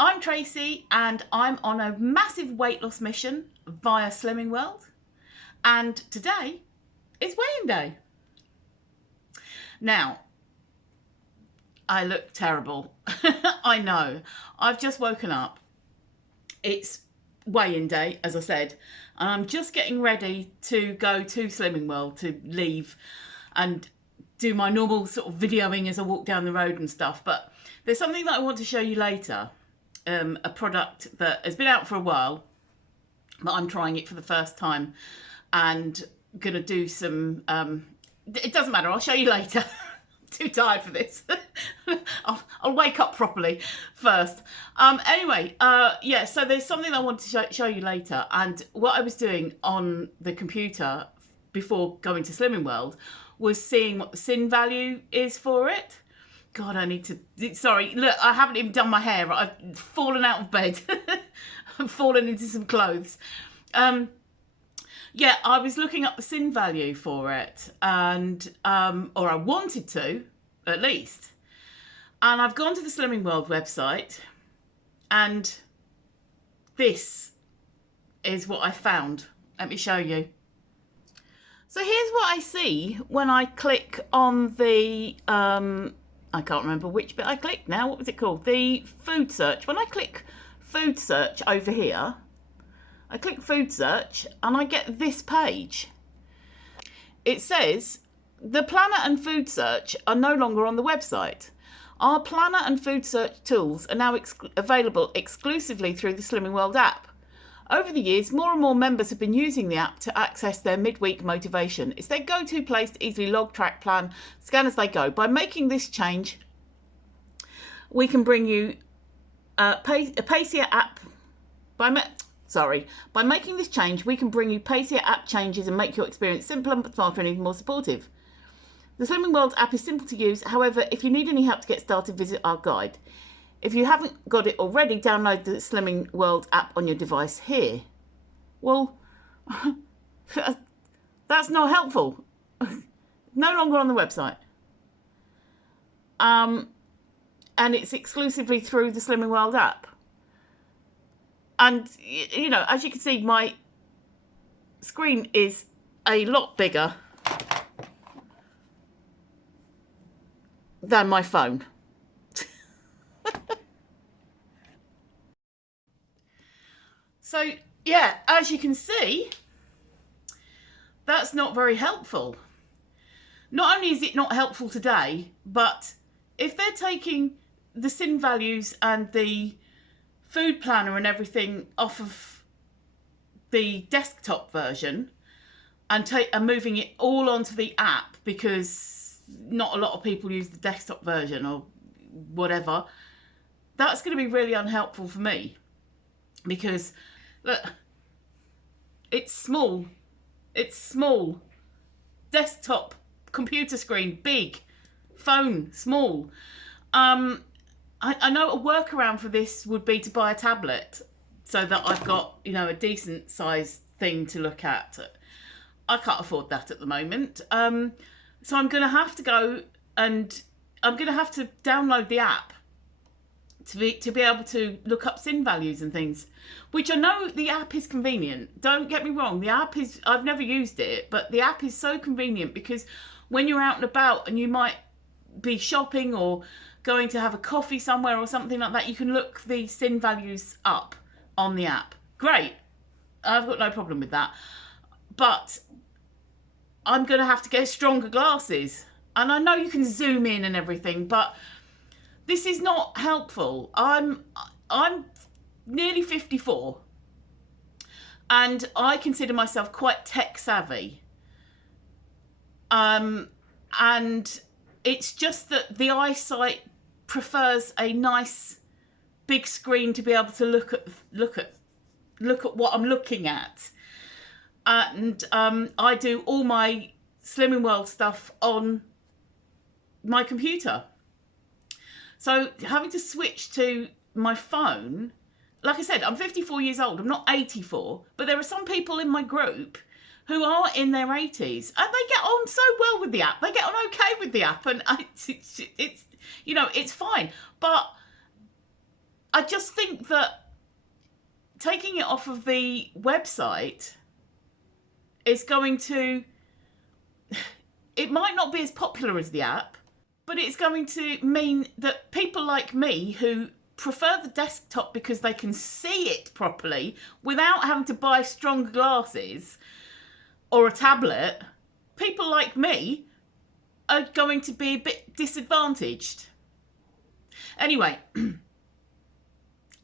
I'm Tracy and I'm on a massive weight loss mission via Slimming World, and today is weighing day. Now, I look terrible. I know. I've just woken up. It's weighing day, as I said, and I'm just getting ready to go to Slimming World to leave and do my normal sort of videoing as I walk down the road and stuff. But there's something that I want to show you later. A product that has been out for a while, but I'm trying it for the first time and gonna do some, it doesn't matter, I'll show you later. Too tired for this. I'll wake up properly first. Anyway, yeah, so there's something I want to show you later, and what I was doing on the computer before going to Slimming World was seeing what the sin value is for it. God, I need to, sorry, look, I haven't even done my hair. I've fallen out of bed. I've fallen into some clothes. Yeah, I was looking up the sin value for it, and, or I wanted to, at least. And I've gone to the Slimming World website, and this is what I found. Let me show you. So here's what I see when I click on the, I can't remember which bit I clicked now. What was it called? The food search. When I click food search over here, I click food search and I get this page. It says, the planner and food search are no longer on the website. Our planner and food search tools are now available exclusively through the Slimming World app. Over the years, more and more members have been using the app to access their midweek motivation. It's their go-to place to easily log, track, plan, scan as they go. By making this change, we can bring you a Pacia app. By making this change, we can bring you Pacia app changes and make your experience simpler, smarter, and even more supportive. The Slimming World app is simple to use. However, if you need any help to get started, visit our guide. If you haven't got it already, download the Slimming World app on your device here. Well, that's not helpful. No longer on the website. And it's exclusively through the Slimming World app. And, you know, as you can see, my screen is a lot bigger than my phone. So, yeah, as you can see, that's not very helpful. Not only is it not helpful today, but if they're taking the sin values and the food planner and everything off of the desktop version and moving it all onto the app, because not a lot of people use the desktop version or whatever, that's going to be really unhelpful for me. Because look, it's small, desktop, computer screen, big, phone, small. I know a workaround for this would be to buy a tablet so that I've got, you know, a decent sized thing to look at. I can't afford that at the moment. So I'm going to have to go and I'm going to have to download the app to be able to look up sin values and things, which I know the app is convenient. Don't get me wrong. The app is, I've never used it, but the app is so convenient because when you're out and about and you might be shopping or going to have a coffee somewhere or something like that, you can look the sin values up on the app. Great. I've got no problem with that. But I'm going to have to get stronger glasses. And I know you can zoom in and everything, but this is not helpful. I'm nearly 54 and I consider myself quite tech savvy. And it's just that the eyesight prefers a nice big screen to be able to look at what I'm looking at. And I do all my Slimming World stuff on my computer. So having to switch to my phone, like I said, I'm 54 years old. I'm not 84, but there are some people in my group who are in their 80s and they get on so well with the app. They get on okay with the app, and it's you know, it's fine. But I just think that taking it off of the website is going to, it might not be as popular as the app, but it's going to mean that people like me who prefer the desktop because they can see it properly without having to buy stronger glasses or a tablet, people like me are going to be a bit disadvantaged. Anyway,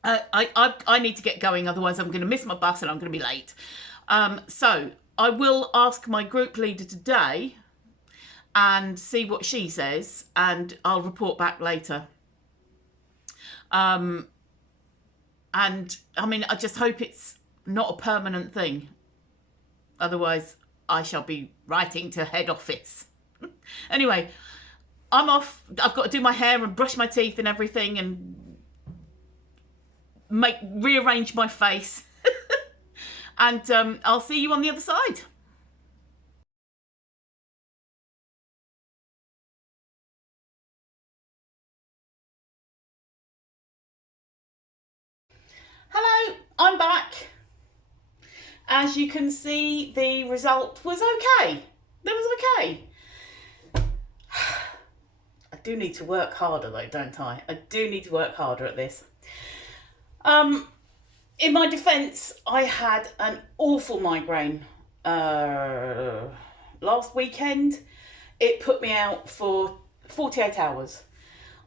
I need to get going, otherwise I'm going to miss my bus and I'm going to be late. So I will ask my group leader today and see what she says, and I'll report back later. And I mean, I just hope it's not a permanent thing. Otherwise, I shall be writing to head office. Anyway, I'm off. I've got to do my hair and brush my teeth and everything and rearrange my face. And I'll see you on the other side. Hello, I'm back. As you can see, the result was okay. It was okay. I do need to work harder though, don't I? I do need to work harder at this. In my defence, I had an awful migraine last weekend. It put me out for 48 hours.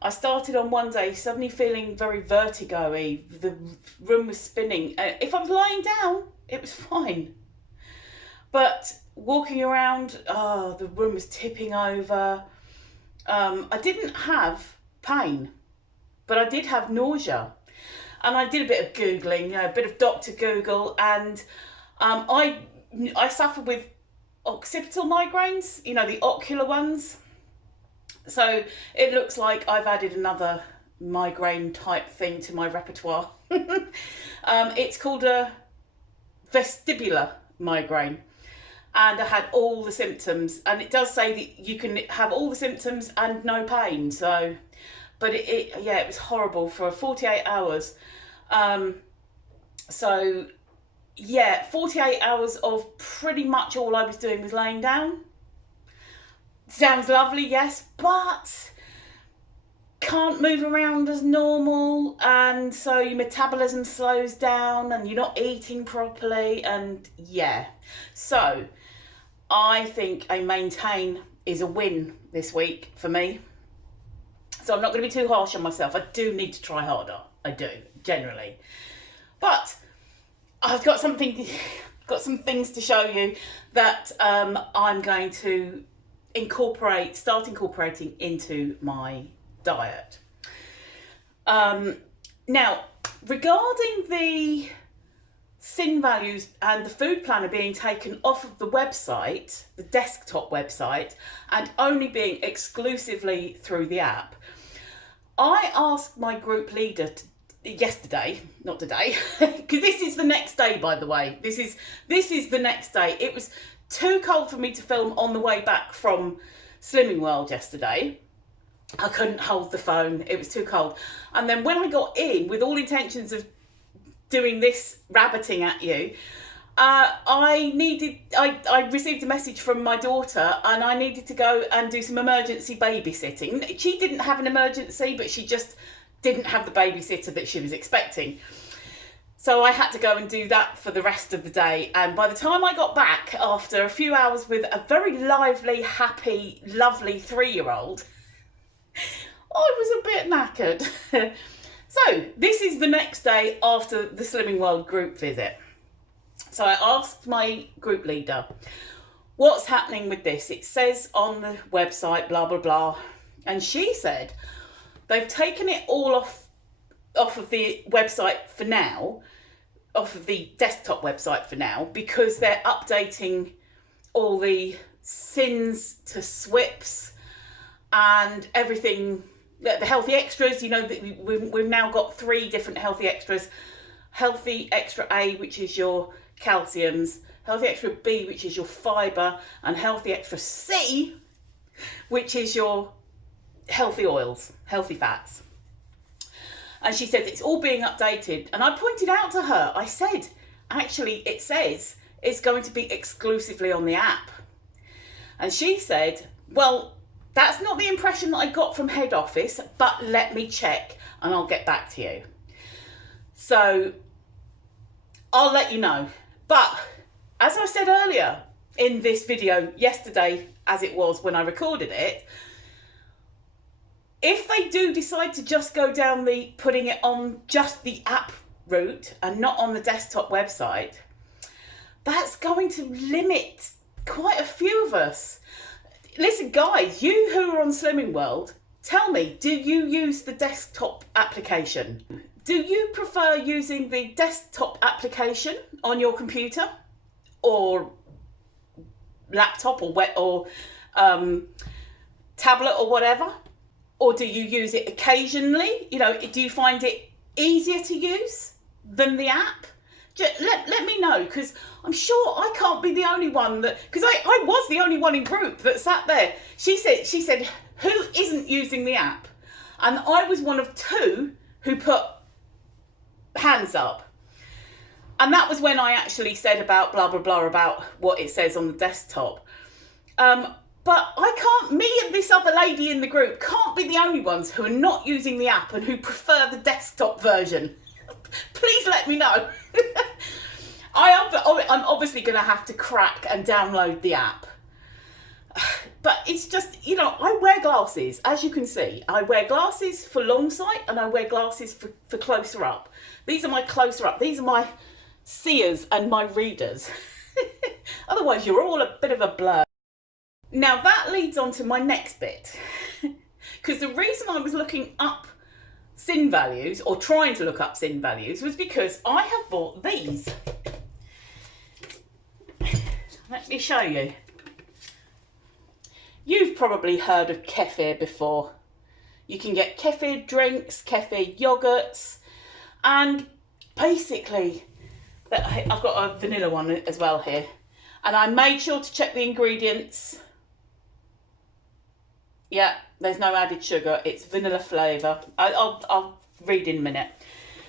I started on one day suddenly feeling very vertigo-y. The room was spinning. If I was lying down, it was fine. But walking around, the room was tipping over. I didn't have pain, but I did have nausea. And I did a bit of Googling, a bit of Dr. Google, and I suffer with occipital migraines, the ocular ones. So it looks like I've added another migraine type thing to my repertoire. It's called a vestibular migraine, and I had all the symptoms, and it does say that you can have all the symptoms and no pain. So, but it was horrible for 48 hours. So yeah, 48 hours of pretty much all I was doing was laying down. Sounds lovely, yes, but can't move around as normal, and so your metabolism slows down and you're not eating properly, and yeah. So I think a maintain is a win this week for me. So I'm not going to be too harsh on myself. I do need to try harder. I do, generally. But I've got some things to show you that I'm going to start incorporating into my diet. Now, regarding the sin values and the food planner being taken off of the website, the desktop website, and only being exclusively through the app, I asked my group leader yesterday, not today, because this is the next day, by the way. This is the next day. It was too cold for me to film on the way back from Slimming World yesterday. I couldn't hold the phone, it was too cold. And then when I got in with all intentions of doing this rabbiting at you, I received a message from my daughter, and I needed to go and do some emergency babysitting. She didn't have an emergency, but she just didn't have the babysitter that she was expecting. So I had to go and do that for the rest of the day. And by the time I got back, after a few hours with a very lively, happy, lovely 3-year-old, I was a bit knackered. So this is the next day after the Slimming World group visit. So I asked my group leader, what's happening with this? It says on the website, blah, blah, blah. And she said they've taken it all off of the website for now, off of the desktop website for now, because they're updating all the sins to SWIPs and everything, the healthy extras. We've now got 3 different healthy extras. Healthy extra A, which is your calciums, healthy extra B, which is your fibre, and healthy extra C, which is your healthy oils, healthy fats. And she said, it's all being updated. And I pointed out to her, I said, actually, it says it's going to be exclusively on the app. And she said, well, that's not the impression that I got from head office, but let me check and I'll get back to you. So I'll let you know. But as I said earlier in this video yesterday, as it was when I recorded it, if they do decide to just go down the putting it on just the app route and not on the desktop website, that's going to limit quite a few of us. Listen, guys, you who are on Slimming World, tell me, do you use the desktop application? Do you prefer using the desktop application on your computer or laptop or tablet or whatever? Or do you use it occasionally? You know, do you find it easier to use than the app? Just let me know, because I'm sure I can't be the only one that, because I was the only one in group that sat there. She said, who isn't using the app? And I was one of two who put hands up. And that was when I actually said about blah, blah, blah, about what it says on the desktop. But I can't, me and this other lady in the group can't be the only ones who are not using the app and who prefer the desktop version. Please let me know. I'm obviously going to have to crack and download the app. But it's just, you know, I wear glasses, as you can see. I wear glasses for long sight and I wear glasses for closer up. These are my closer up. These are my seers and my readers. Otherwise, you're all a bit of a blur. Now that leads on to my next bit, because the reason I was looking up sin values, or trying to look up sin values, was because I have bought these. Let me show you. You've probably heard of Kefir before. You can get Kefir drinks, Kefir yogurts, and basically, I've got a vanilla one as well here. And I made sure to check the ingredients. Yeah, there's no added sugar. It's vanilla flavour. I'll read in a minute.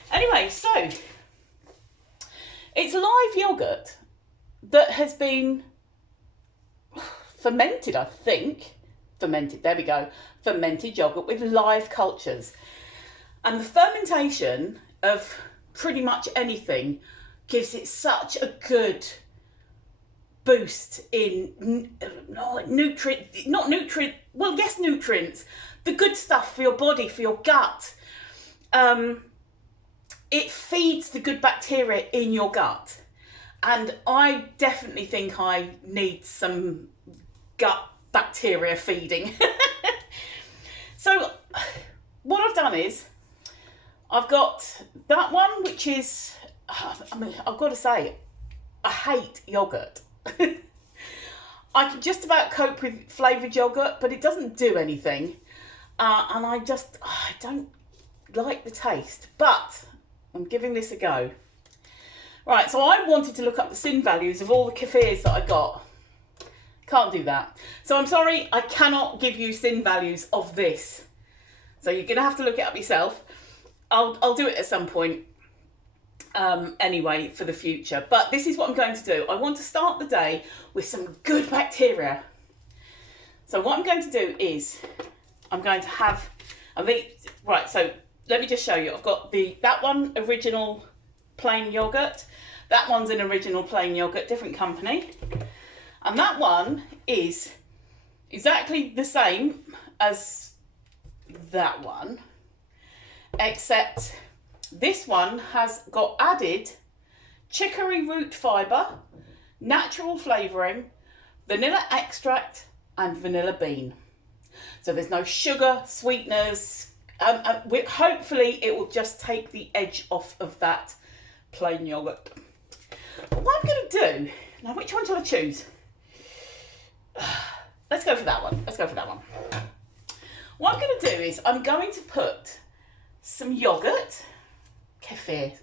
Anyway, so it's live yoghurt that has been fermented, I think. Fermented, there we go. Fermented yoghurt with live cultures. And the fermentation of pretty much anything gives it such a good boost in nutrients, the good stuff for your body, for your gut. It feeds the good bacteria in your gut. And I definitely think I need some gut bacteria feeding. So what I've done is, I've got that one, which is, I mean, I've got to say, I hate yoghurt. I can just about cope with flavoured yoghurt, but it doesn't do anything. And I don't like the taste, but I'm giving this a go. Right, so I wanted to look up the sin values of all the kefirs that I got. Can't do that. So I'm sorry, I cannot give you sin values of this. So you're going to have to look it up yourself. I'll do it at some point. Anyway, for the future, but this is what I'm going to do. I want to start the day with some good bacteria. So what I'm going to do is I'm going to have right, so let me just show you. I've got that one original plain yogurt, that one's an original plain yogurt, different company, and that one is exactly the same as that one, except this one has got added chicory root fibre, natural flavouring, vanilla extract and vanilla bean. So there's no sugar, sweeteners. Hopefully it will just take the edge off of that plain yoghurt. But what I'm going to do, now which one shall I choose? Let's go for that one. Let's go for that one. What I'm going to do is I'm going to put some yoghurt. Kefir.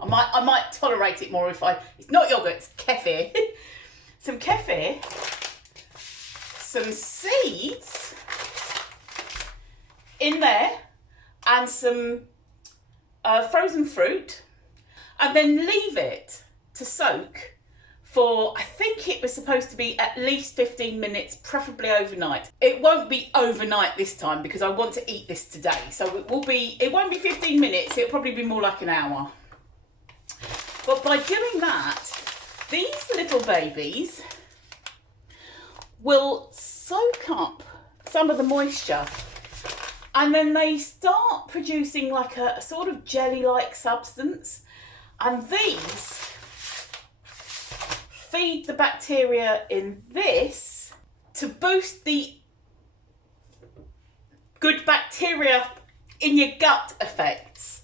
I might tolerate it more if it's not yogurt, it's kefir. Some kefir, some seeds in there, and some frozen fruit, and then leave it to soak for, I think it was supposed to be at least 15 minutes, preferably overnight. It won't be overnight this time because I want to eat this today. So it won't be 15 minutes, it'll probably be more like an hour. But by doing that, these little babies will soak up some of the moisture, and then they start producing like a sort of jelly-like substance, and these feed the bacteria in this to boost the good bacteria in your gut effects.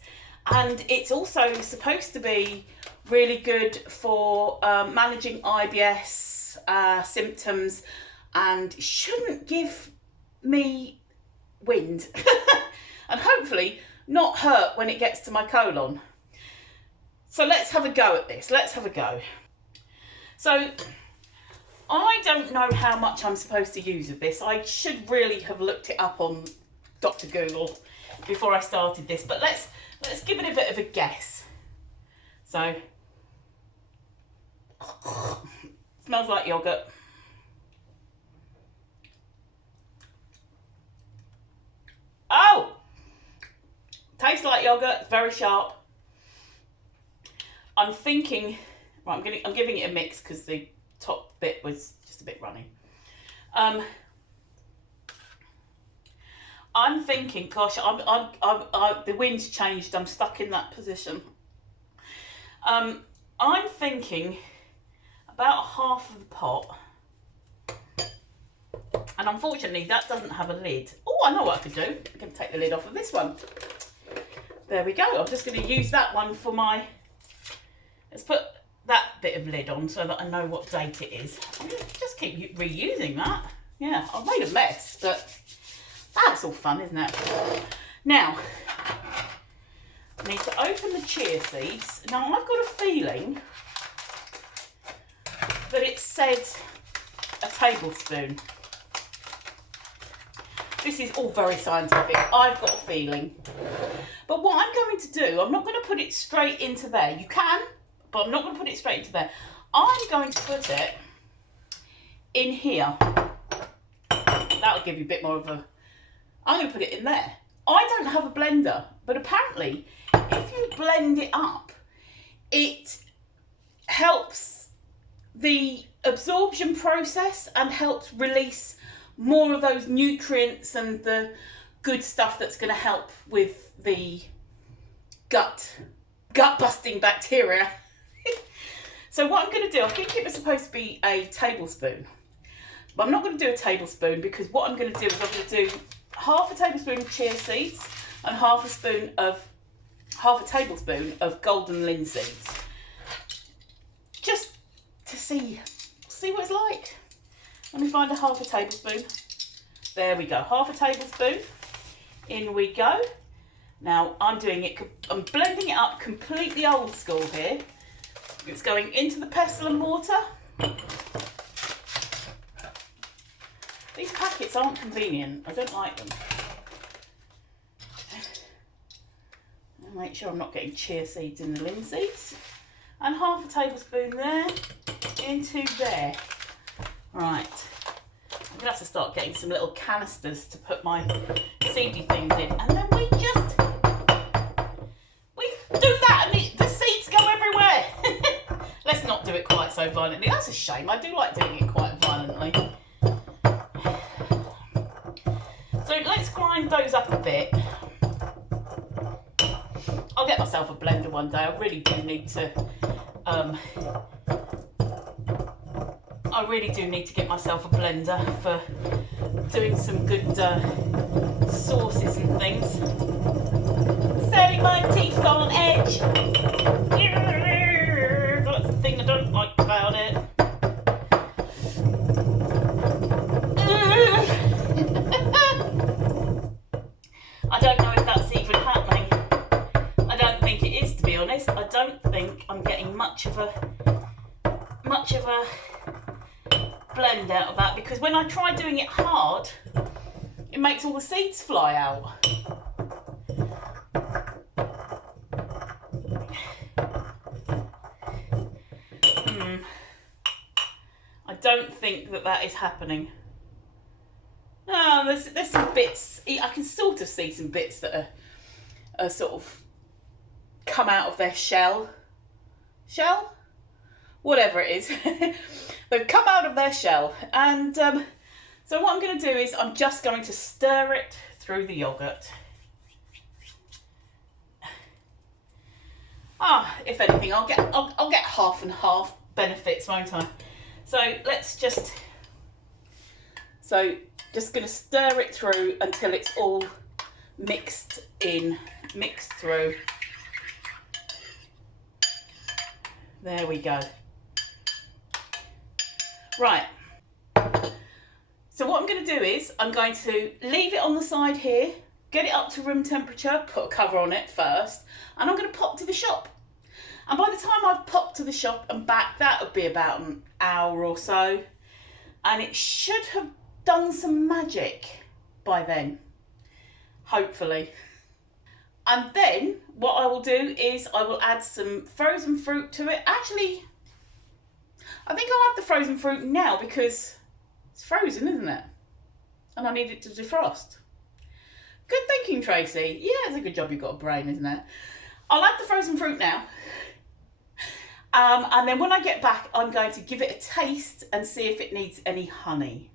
And it's also supposed to be really good for managing IBS symptoms, and shouldn't give me wind and hopefully not hurt when it gets to my colon. So let's have a go at this. Let's have a go. So I don't know how much I'm supposed to use of this. I should really have looked it up on Dr. Google before I started this, but let's give it a bit of a guess. So smells like yogurt. Oh, tastes like yogurt. It's very sharp. I'm thinking, right, I'm giving it a mix because the top bit was just a bit runny. I'm thinking, gosh, the wind's changed. I'm stuck in that position. I'm thinking about half of the pot. And unfortunately, that doesn't have a lid. Oh, I know what I could do. I can take the lid off of this one. There we go. I'm just going to use that one for my... Let's put that bit of lid on so that I know what date it is. I'm going to just keep reusing that. Yeah, I've made a mess, but that's all fun, isn't it? Now, I need to open the chia seeds. Now, I've got a feeling that it said a tablespoon. This is all very scientific. I've got a feeling. But what I'm going to do, I'm not going to put it straight into there. You can, but I'm not going to put it straight into there. I'm going to put it in here. That'll give you a bit more of a... I'm going to put it in there. I don't have a blender, but apparently if you blend it up, it helps the absorption process and helps release more of those nutrients and the good stuff that's going to help with the gut busting bacteria. So what I'm going to do, I think it was supposed to be a tablespoon, but I'm not going to do a tablespoon because what I'm going to do is I'm going to do half a tablespoon of chia seeds and half a tablespoon of golden linseeds, just to see what it's like. Let me find a half a tablespoon. There we go, half a tablespoon. In we go. Now I'm blending it up completely old school here. It's going into the pestle and mortar. These packets aren't convenient. I don't like them. I'll make sure I'm not getting chia seeds in the linseeds. And half a tablespoon there into there. Right. I'm going to have to start getting some little canisters to put my seedy things in. And then we do that and the seeds go everywhere. Let's not do it quite so violently. That's a shame. I do like doing it quite violently. So let's grind those up a bit. I'll get myself a blender one day. I really do need to get myself a blender for doing some good sauces and things. Setting my teeth on edge. That's the thing I don't like about it. I don't know if that's even happening. I don't think it is, to be honest. I don't think I'm getting much of a blend out of that, because when I try doing it hard, it makes all the seeds fly out. don't think that that is happening. Oh, there's some bits. I can sort of see some bits that are sort of come out of their shell, whatever it is. They've come out of their shell, and so what I'm going to do is I'm just going to stir it through the yogurt. If anything, I'll get half and half benefits, won't I? So let's just going to stir it through until it's all mixed through. There we go. Right. So what I'm going to do is I'm going to leave it on the side here, get it up to room temperature, put a cover on it first, and I'm going to pop to the shop. And by the time I've popped to the shop and back, that would be about an hour or so. And it should have done some magic by then, hopefully. And then what I will do is I will add some frozen fruit to it. Actually, I think I'll add the frozen fruit now because it's frozen, isn't it? And I need it to defrost. Good thinking, Tracy. Yeah, it's a good job you've got a brain, isn't it? I'll add the frozen fruit now. And then when I get back, I'm going to give it a taste and see if it needs any honey.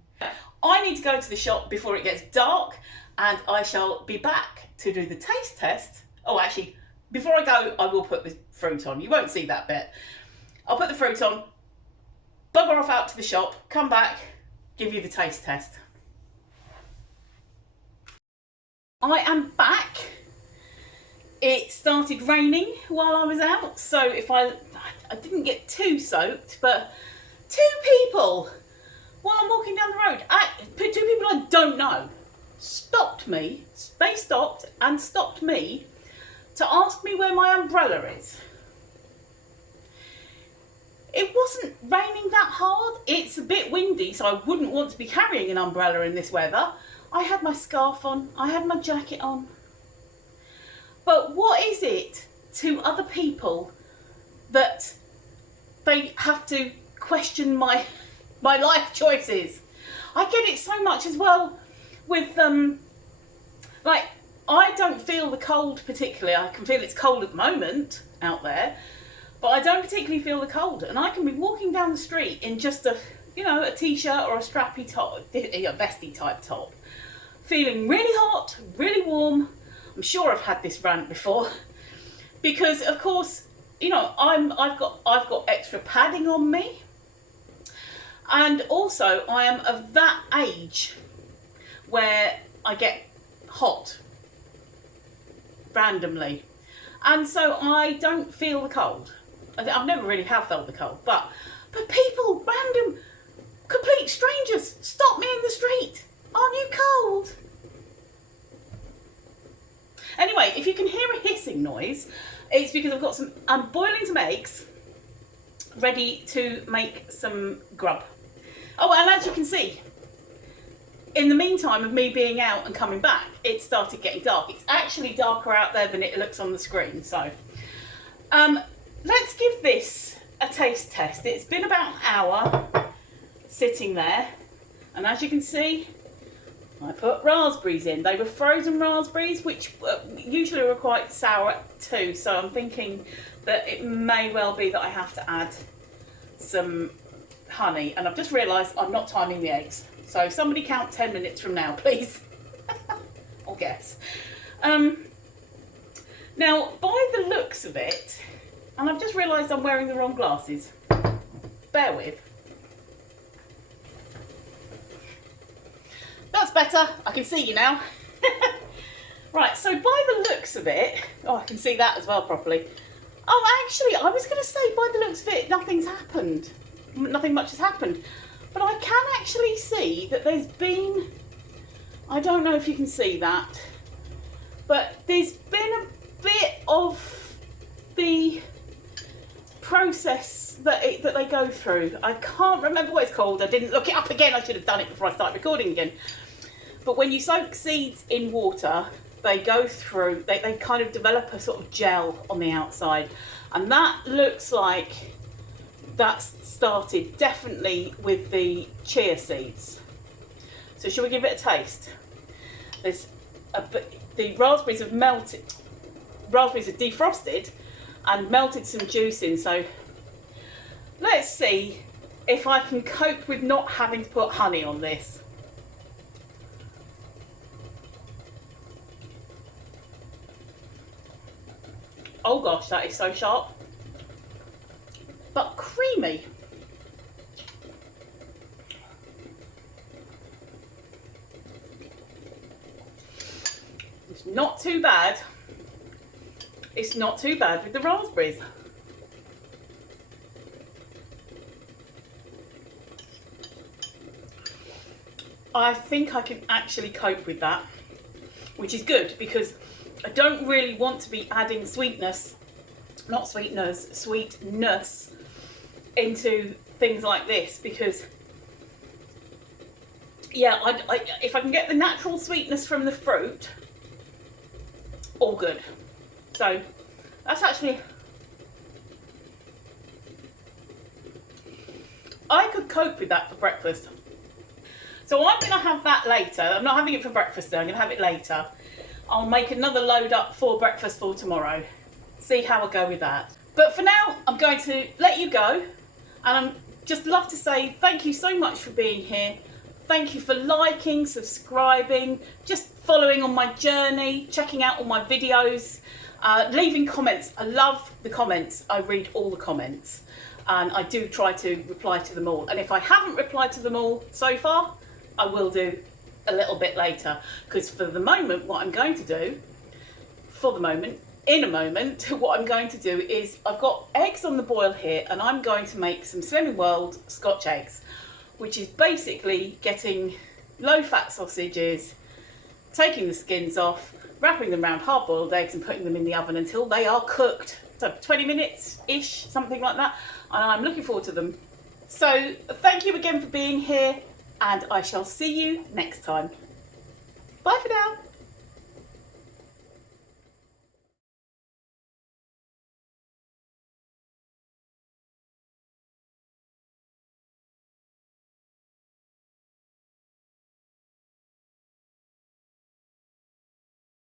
I need to go to the shop before it gets dark, and I shall be back to do the taste test. Oh, actually, before I go, I will put the fruit on. You won't see that bit. I'll put the fruit on, bugger off out to the shop, come back, give you the taste test. I am back. It started raining while I was out, so if I didn't get too soaked, but 2 people while I'm walking down the road, 2 people I don't know, stopped me. They stopped and stopped me to ask me where my umbrella is. It wasn't raining that hard. It's a bit windy, so I wouldn't want to be carrying an umbrella in this weather. I had my scarf on, I had my jacket on. But what is it to other people that they have to question my life choices? I get it so much as well with like, I don't feel the cold particularly. I can feel it's cold at the moment out there, but I don't particularly feel the cold, and I can be walking down the street in just a t-shirt or a strappy top, a vesty type top, feeling really hot, really warm. I'm sure I've had this rant before, because of course, I've got extra padding on me, and also I am of that age where I get hot randomly, and so I don't feel the cold. I've never really have felt the cold, but people, random, complete strangers, stop me in the street. Aren't you cold? Anyway, if you can hear a hissing noise, it's because I'm boiling some eggs, ready to make some grub. Oh, and as you can see, in the meantime of me being out and coming back, it started getting dark. It's actually darker out there than it looks on the screen. So, let's give this a taste test. It's been about an hour sitting there, and as you can see, I put raspberries in. They were frozen raspberries, which usually are quite sour too, so I'm thinking that it may well be that I have to add some honey. And I've just realised I'm not timing the eggs, so somebody count 10 minutes from now, please. Or guess. Now, by the looks of it, and I've just realised I'm wearing the wrong glasses. Bear with. That's better. I can see you now. Right, so by the looks of it, oh, I can see that as well properly. Oh, actually, I was going to say, by the looks of it, nothing's happened. Nothing much has happened. But I can actually see that there's been, I don't know if you can see that, but there's been a bit of the process that they go through. I can't remember what it's called. I didn't look it up again. I should have done it before I started recording again. But when you soak seeds in water, they go through, they kind of develop a sort of gel on the outside. And that looks like that's started definitely with the chia seeds. So shall we give it a taste? The raspberries have melted, raspberries are defrosted and melted some juice in, so let's see if I can cope with not having to put honey on this. Oh gosh, that is so sharp, but creamy. It's not too bad. It's not too bad with the raspberries. I think I can actually cope with that, which is good because I don't really want to be adding sweetness into things like this, because yeah, if I can get the natural sweetness from the fruit, all good. So that's actually, I could cope with that for breakfast. So I'm going to have that later. I'm not having it for breakfast though, I'm going to have it later. I'll make another load up for breakfast for tomorrow. See how I go with that. But for now, I'm going to let you go. And I'm just love to say thank you so much for being here. Thank you for liking, subscribing, just following on my journey, checking out all my videos, leaving comments. I love the comments. I read all the comments. And I do try to reply to them all. And if I haven't replied to them all so far, I will do a little bit later, because for the moment what I'm going to do, in a moment, what I'm going to do is I've got eggs on the boil here and I'm going to make some Slimming World Scotch eggs, which is basically getting low-fat sausages, taking the skins off, wrapping them around hard-boiled eggs and putting them in the oven until they are cooked. So 20 minutes-ish, something like that, and I'm looking forward to them. So thank you again for being here, and I shall see you next time. Bye for now.